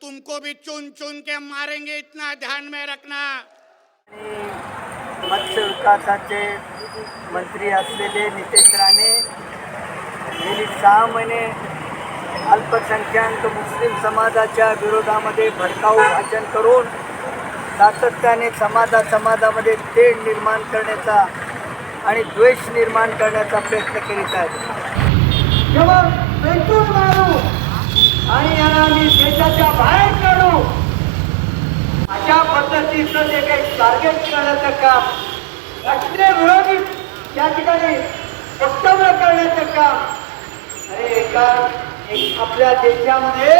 तुमको भी चुन चुन के मारेंगे इतना ध्यान में रखना। मत्स्य विकासाचे मंत्री असलेले नितेश राणे गेली सहा महिने अल्पसंख्याक मुस्लिम समाजाच्या विरोधामध्ये भडकाऊ भाषण करून सातत्याने समाजा समाजामध्ये तेढ निर्माण करण्याचा आणि द्वेष निर्माण करण्याचा प्रयत्न करीत आहेत. पद्धतीचं जे काही टार्गेट करण्याचं काम राष्ट्रीय विरोधी या ठिकाणी वक्तव्य करण्याचं काम अरे एका एक आपल्या देशामध्ये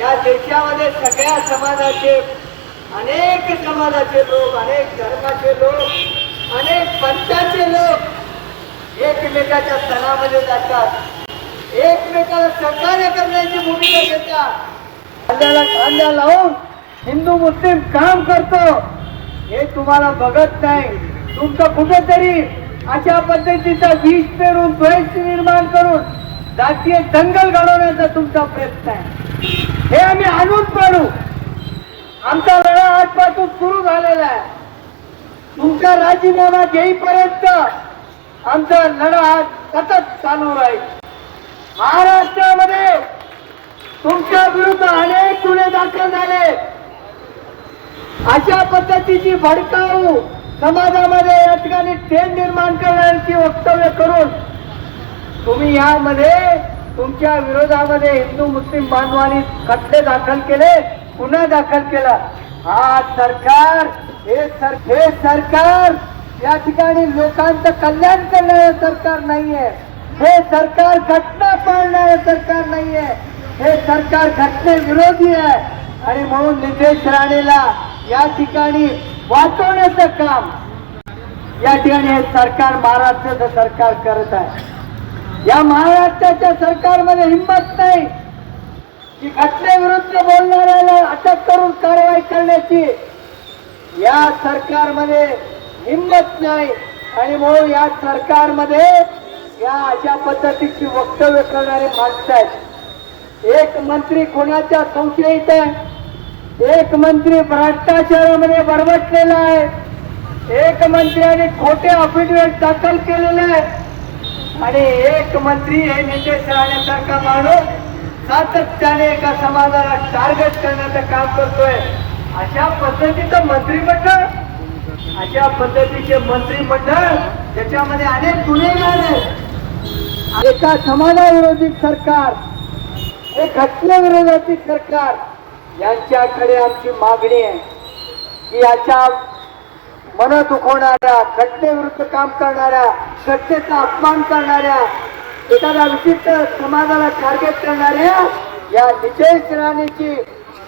या देशामध्ये सगळ्या समाजाचे अनेक समाजाचे लोक अनेक धर्माचे लोक अनेक पंथाचे लोक एकमेकाच्या सणामध्ये जातात एकमेकाला सहकार्य करण्याची भूमिका घेतात. खांद्याला खांद्या लावून हिंदू मुस्लिम काम करतो. हे तुम्हाला बघत नाही. तुमचं कुठेतरी अशा पद्धतीचा विष पेरून द्वेष निर्माण करून जातीय दंगल घडवण्याचा तुमचा प्रयत्न आहे. हे आम्ही आणून पाडू. आमचा लढा आजपासून सुरू झालेला आहे. तुमचा राजीनामा घेईपर्यंत आमचा लढा हा सतत चालू राहील. महाराष्ट्रामध्ये तुमच्या विरुद्ध अनेक गुन्हे दाखल झाले. अशा पद्धतीची भडकाऊ समाजामध्ये या ठिकाणी तेढ निर्माण करण्याची वक्तव्य करून तुम्ही यामध्ये तुमच्या विरोधामध्ये हिंदू मुस्लिम बांधवांनी खटले दाखल केले गुन्हा दाखल केला. हा सरकार हे सर हे सरकार या ठिकाणी लोकांचं कल्याण करणारं सरकार नाहीये. हे सरकार घटना पाळणारं सरकार नाहीये. हे सरकार घटनेविरोधी आहे. आणि म्हणून नितेश राणेला या ठिकाणी वाचवण्याचं काम या ठिकाणी हे सरकार महाराष्ट्राचं सरकार करत आहे. या महाराष्ट्राच्या सरकारमध्ये हिंमत नाही की घटनेविरुद्ध बोलणाऱ्याला अटक करून कारवाई करण्याची. या सरकारमध्ये हिंमत नाही आणि म्हणून या सरकारमध्ये या अशा पद्धतीची वक्तव्य करणारे माणसं आहेत. एक मंत्री कोणाच्या संशयित आहे? एक मंत्री भ्रष्टाचारामध्ये बरबटलेला आहे. एक मंत्र्याने खोटे अफिडेविट दाखल केलेले आहे. आणि एक मंत्री हे नितेश राहण्यासारखा माणूस सातत्याने एका समाजाला टार्गेट करण्याचं काम करतोय. अशा पद्धतीचं मंत्रिमंडळ अशा पद्धतीचे मंत्रिमंडळ ज्याच्यामध्ये अनेक गुन्हेगार आहेत एका समाजाविरोधी सरकार एक घटनेविरोधाची सरकार यांच्याकडे आमची मागणी आहे की याच्या मन दुखवणाऱ्या घटनेविरुद्ध काम करणाऱ्या घटनेचा अपमान करणाऱ्या एखाद्या विशिष्ट समाजाला टार्गेट करणाऱ्या या नितेश राणेची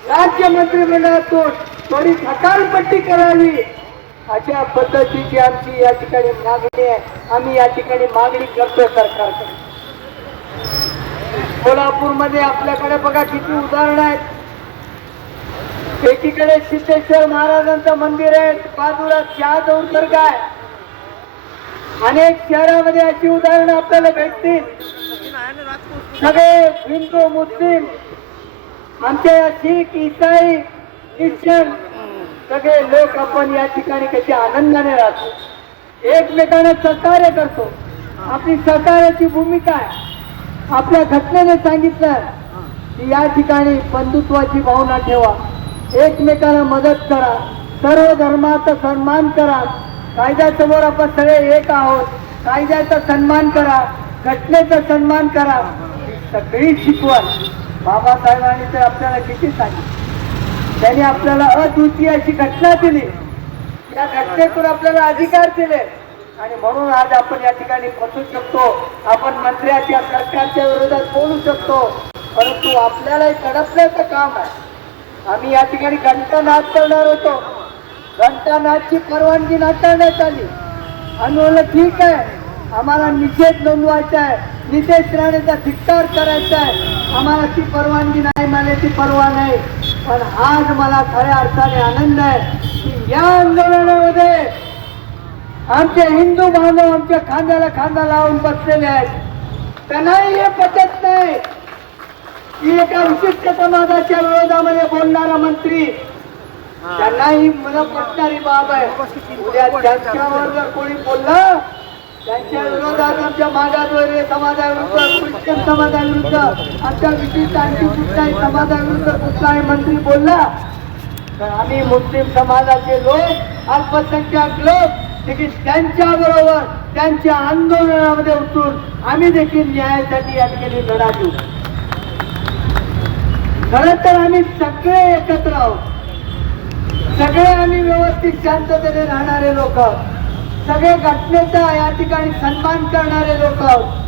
राज्य मंत्रिमंडळातून थोडी हकालपट्टी करावी अशा पद्धतीची आमची या ठिकाणी मागणी आहे. आम्ही या ठिकाणी मागणी करतोय सरकारकडे कोल्हापूरमध्ये आपल्याकडे बघा किती उदाहरणं आहेत. एकीकडे सिद्धेश्वर महाराजांचं मंदिर आहे बाजूला शहाजवळ दर्ग आहे. अनेक शहरामध्ये अशी उदाहरणं आपल्याला भेटतील. सगळे हिंदू मुस्लिम आमच्या या शीख इसाई ख्रिश्चन सगळे लोक आपण या ठिकाणी कशी आनंदाने राहतो. एकमेकांना सहकार्य करतो. आपली सहकार्याची भूमिका आहे. आपल्या घटनेने सांगितलं की या ठिकाणी बंधुत्वाची भावना ठेवा. एकमेकांना मदत करा सर्व धर्माचा सन्मान करा. कायद्यासमोर आपण सगळे एक आहोत. कायद्याचा सन्मान करा घटनेचा सन्मान करा. ही सगळी शिकवण बाबासाहेबांनी तर आपल्याला किती सांगितलं? त्यांनी आपल्याला अद्वितीय अशी घटना दिली. या घटनेतून आपल्याला अधिकार दिले. आणि म्हणून आज आपण या ठिकाणी बसू शकतो. आपण मंत्र्याच्या सरकारच्या विरोधात बोलू शकतो. परंतु आपल्याला कडपण्याचं काम आहे. आम्ही या ठिकाणी घंटानाद करणार होतो. घंटानादची परवानगी नाकारण्यात आली. आम्ही म्हणलं ठीक आहे. आम्हाला निषेध नोंदवायचा आहे. नितेश राणेचा धिक्कार करायचा आहे. आम्हाला ती परवानगी नाही मिळाल्याची परवा नाही. पण आज मला खऱ्या अर्थाने आनंद आहे की या आंदोलनामध्ये आमचे हिंदू बांधव आमच्या खांद्याला खांदा लावून बसलेले आहेत. त्यांनाही हे पटत नाही. की एका विशिष्ट समाजाच्या विरोधामध्ये बोलणारा मंत्री त्यांना ही मला पटणारी बाब आहे. उद्या त्यांच्यावर जर कोणी बोललं त्यांच्या विरोधात आमच्या मागासवर्गीय समाजाविरुद्ध ख्रिश्चन समाजाविरुद्ध आमच्या विशिष्ट आणखी कुठल्याही समाजाविरुद्ध कुठलाही मंत्री बोलला तर आम्ही मुस्लिम समाजाचे लोक अल्पसंख्याक लोक देखील त्यांच्या बरोबर त्यांच्या आंदोलनामध्ये उतरून आम्ही देखील न्यायासाठी या ठिकाणी लढा देऊ. खरं तर आम्ही सगळे एकत्र आहोत. सगळे आम्ही व्यवस्थित शांततेने राहणारे लोक सगळे घटनेचा या ठिकाणी सन्मान करणारे लोक आहोत.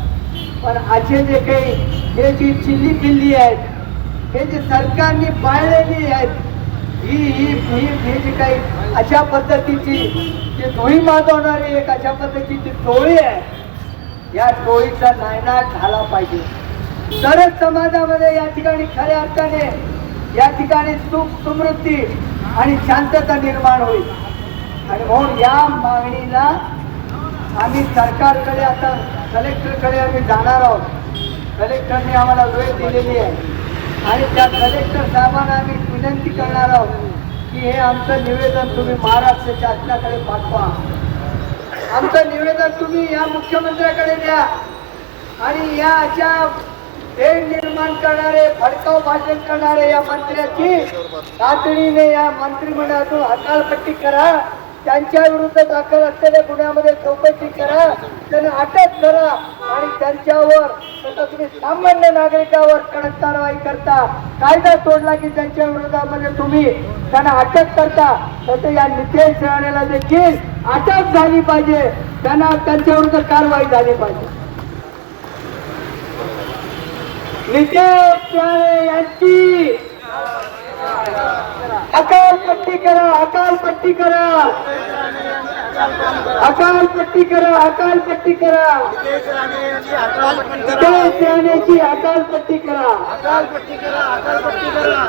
पण असे जे काही हे जी चिल्ली पिल्ली आहेत हे जे सरकारने पाळलेली आहेत ही ही ही ही जी काही अशा पद्धतीची जी टोळी माजवणारी एक अशा पद्धतीची टोळी आहे या टोळीचा नायनाट झाला पाहिजे. तरच समाजामध्ये या ठिकाणी खऱ्या अर्थाने या ठिकाणी सुख समृद्धी आणि शांतता निर्माण होईल. आणि म्हणून या मागणीला आम्ही सरकारकडे आता कलेक्टरकडे आम्ही जाणार आहोत. कलेक्टरने आम्हाला वेळ दिलेली आहे. आणि त्या कलेक्टर साहेबांना आम्ही विनंती करणार आहोत की हे आमचं निवेदन तुम्ही महाराष्ट्र शासनाकडे पाठवा. आमचं निवेदन तुम्ही या मुख्यमंत्र्याकडे द्या. आणि या अशा हे निर्माण करणारे भडकाव भाषण करणारे या मंत्र्याची तातडीने या मंत्रिमंडळातून हकालपट्टी करा. त्यांच्या विरुद्ध दाखल असलेल्या गुन्ह्यामध्ये चौकशी करा. त्यांना अटक करा आणि त्यांच्यावर तुम्ही सामान्य नागरिकावर कडक कारवाई करता. कायदा तोडला की त्यांच्या विरोधामध्ये तुम्ही त्यांना अटक करता. तसं या नितेश राणेला देखील अटक झाली पाहिजे. त्यांना त्यांच्या विरुद्ध कारवाई झाली पाहिजे. नितेश राणे यांची अकालपट्टी करा अकालपट्टी करा. अकालपट्टी करा अकालपट्टी करा. नितेश राणेची करा करा अकालपट्टी करा अकालपट्टी करा.